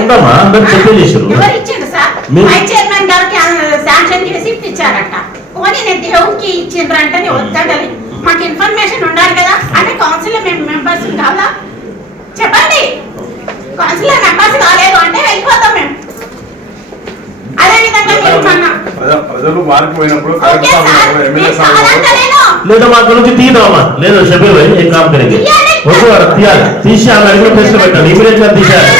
ఉండమా అందరు చెప్పేశారు ఎవరు ఇచ్చారు సార్ మై చైర్మన్ గారికి శాంక్షన్ చేసి ఇచ్చారట కొని నేను దేవుకి ఇచ్చిందంటని వద్దని మాకు ఇన్ఫర్మేషన్ ఉండాలి కదా అంటే కౌన్సిల్ మెంబర్స్ కావాలా చెప్పండి కౌన్సిల్ మెంబర్స్ కాలేదు అంటే వెళ్ళిపోతాం మేము అదే విధంగా మీరు మన ప్రజలు మారిపోయినప్పుడు కరెక్ట్ ఎమ్మెల్యే సార్ లేదా మా గురించి తీయదామా లేదా షబీర్ భాయ్ ఏం కాదు తిరిగి ఒకసారి తీయాలి తీసి అలా అడిగిన ప్రశ్న పెట్టాలి ఇమీడియట్ గా తీసేయాలి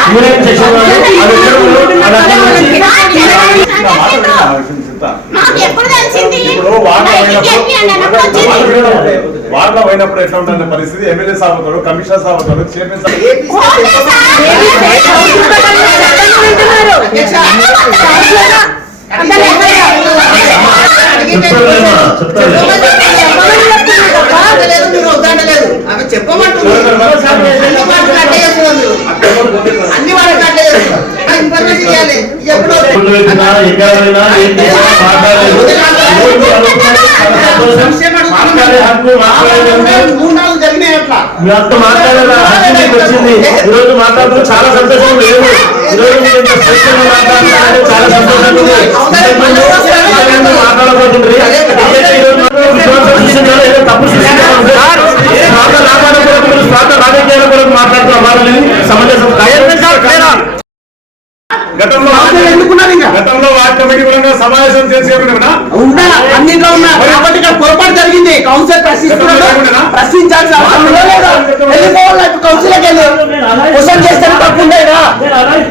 వార్డులో అయినప్పుడు ఎట్లా ఉండాలి పరిస్థితి ఎమ్మెల్యే సాబ్ అవుతాడు కమిషనర్ సార్ అవుతాడు చైర్మన్ సాబ్ వెళ్తున్నా ఎక్కడ వెళ్ళినా ఏం చేసినా మాట్లాడలేదు రోజు మాట్లాడుతూ చాలా సంతోషం లేదు రోజు మాట్లాడుతున్నా చాలా సంతోషం మాట్లాడబోతుండ్రీ ఉన్నారు ఇంకా గతంలో సమావేశం చేసి ఉన్నా అన్నింటిలో ఉన్నా కాబట్టి పొరపాటు జరిగింది కౌన్సిల్ ప్రశ్నించాల్సి కౌన్సిల్ చేస్తే తప్పుండేదా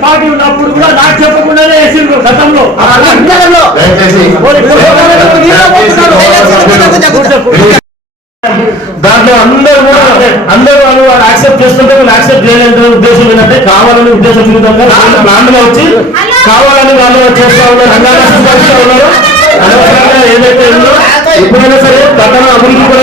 పార్టీ ఉన్నప్పుడు కూడా నాకు చెప్పకుండానే వేసిండ్రు గతంలో యాక్సెప్ట్ చేస్తుంటే మనం యాక్సెప్ట్ చేయలేని ఉద్దేశం ఏంటంటే కావాలని ఉద్దేశం చూద్దాం బ్రాహ్మణులు వచ్చి కావాలని వాళ్ళు చేస్తా ఉన్నారు అంగారాష్ట్రం ఏదైతే ఉందో ఎప్పుడైనా సరే పట్టణ అభివృద్ధి